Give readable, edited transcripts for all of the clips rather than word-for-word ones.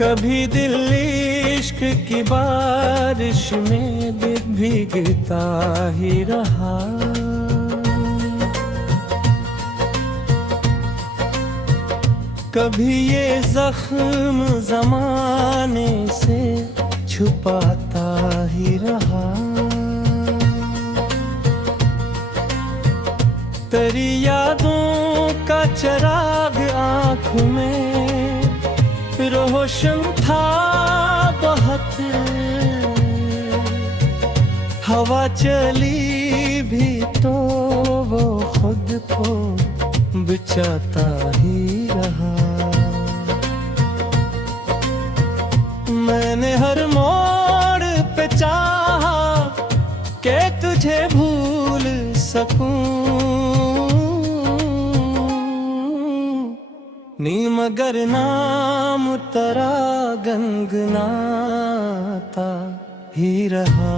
कभी दिल इश्क की बारिश में भीगता ही रहा। कभी ये जख्म ज़माने से छुपाता ही रहा। तेरी यादों का चिराग आँखों में रोशन था बहुत। हवा चली भी तो वो खुद को बचाता ही रहा। मैंने हर मोड़ पे चाहा कि तुझे भूल सकूं, नी मगर नाम तेरा गनगनाता ही रहा।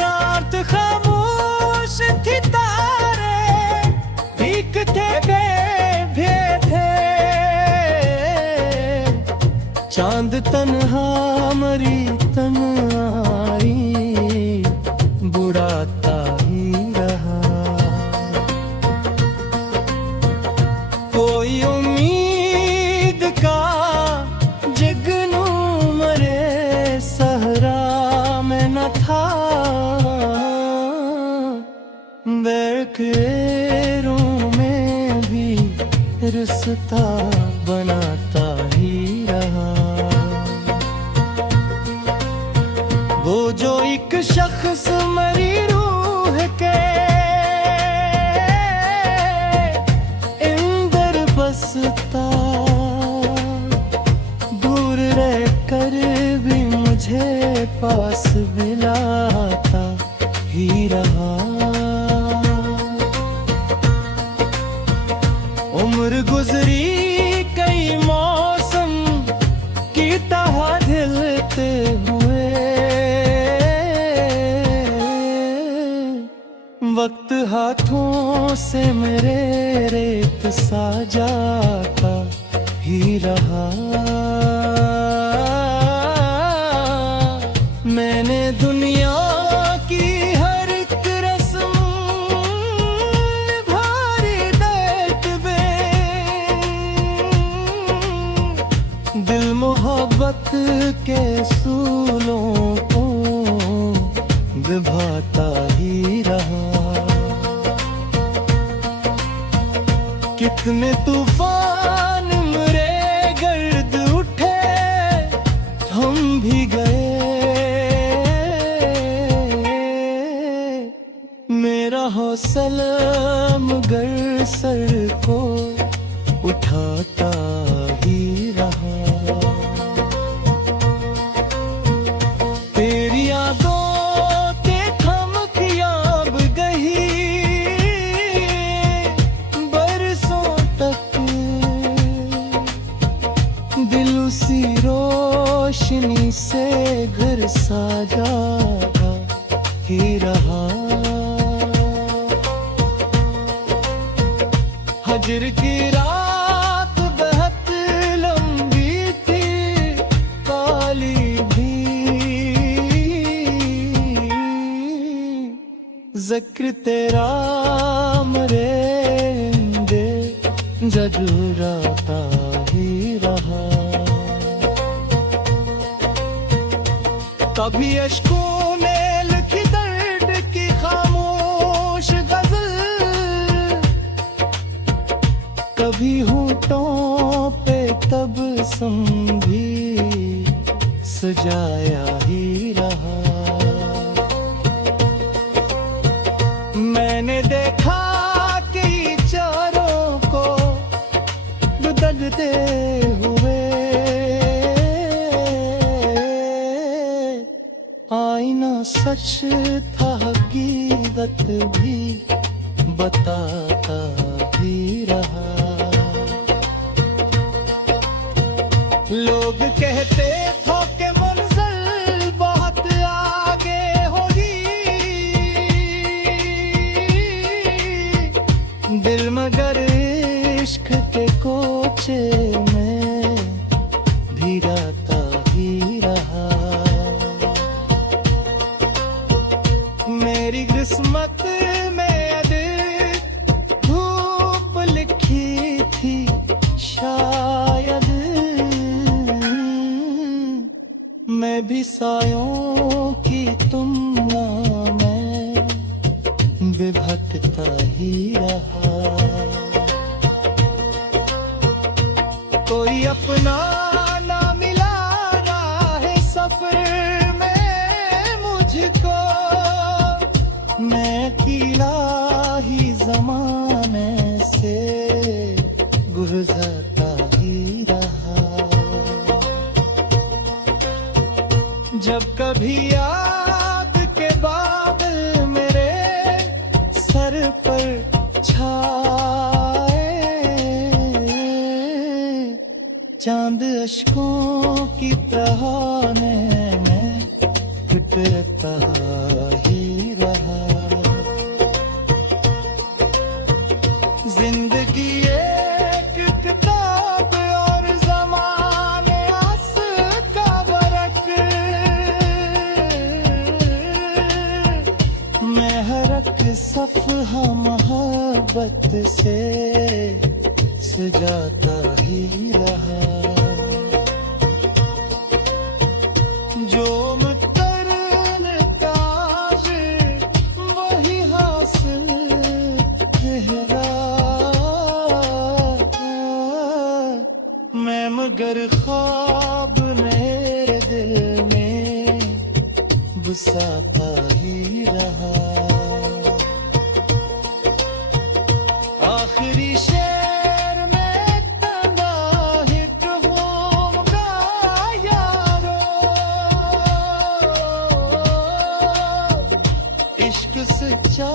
रात खामोश थी, तारे भीगते बेभे थे। चांद तन्हा मरी तन्हाई बुढ़ाता ही रहा। कोई उम्मीद का जगनू मरे सहरा में न था। बेक़रारों में भी रिश्ता बनाता ही रहा। वो जो एक शख्स मरी रूह के अंदर बसता, दूर रह कर भी मुझे पास मिलाता ही रहा। उम्र गुजरी कई मौसम की तरह ढलते हुए। वक्त हाथों से मेरे रेत सा जाता ही रहा। मैंने दुनिया की हर एक रस्म भारी दर्द में दिल मोहब्बत के सूलों को निभाता ही रहा। कितने तूफान मेरे गर्द उठे, हम भी गए। मेरा हौसला मगर सर को उठाता ही रहा। तेरी यादों उसी रोशनी से घर सजाता ही रहा। हजर की रात बहुत लंबी थी, काली भी। जिक्र तेरा मरे दे जजुराता ही रहा। कभी अश्कों में लिखी दर्द की खामोश गजल, कभी होठों पे तबस्सुम भी सजाया ही रहा। मैंने देखा कि चारों को बदलते हुए, आईना सच था हकीकत भी बताता ही रहा। लोग कहते थे कि मंजिल बहुत आगे होगी, दिल मगर इश्क के को ढांचे में भी रहता ही रहा। मेरी किस्मत में अदिल धूप लिखी थी शायद, मैं भी सायों की तुमना में विभक्ता ही रहा। कोई अपना ना मिला राह सफर में मुझको, मैं अकेला ही ज़माने से गुज़रता ही रहा। जब कभी याद के बादल मेरे सर पर छाए, चांद अश्कों की तराने में टूटता ही रहा। जिंदगी एक किताब और ज़माने आस का वरक, मैं हर एक सफ़हा मोहब्बत से सजाता ही रहा। जो मुत्तरन ताज वही हासिल रहा, मैं मगर ख्वाब मेरे दिल में बसाता ही रहा। आखिरी शेर में तना ही कहूँगा यारो, इश्क सच्चा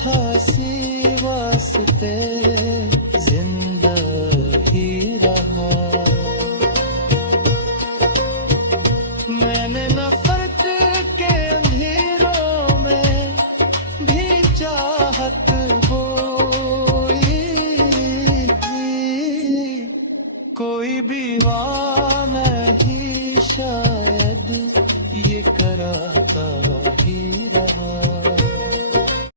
था सी वास्ते जिंदा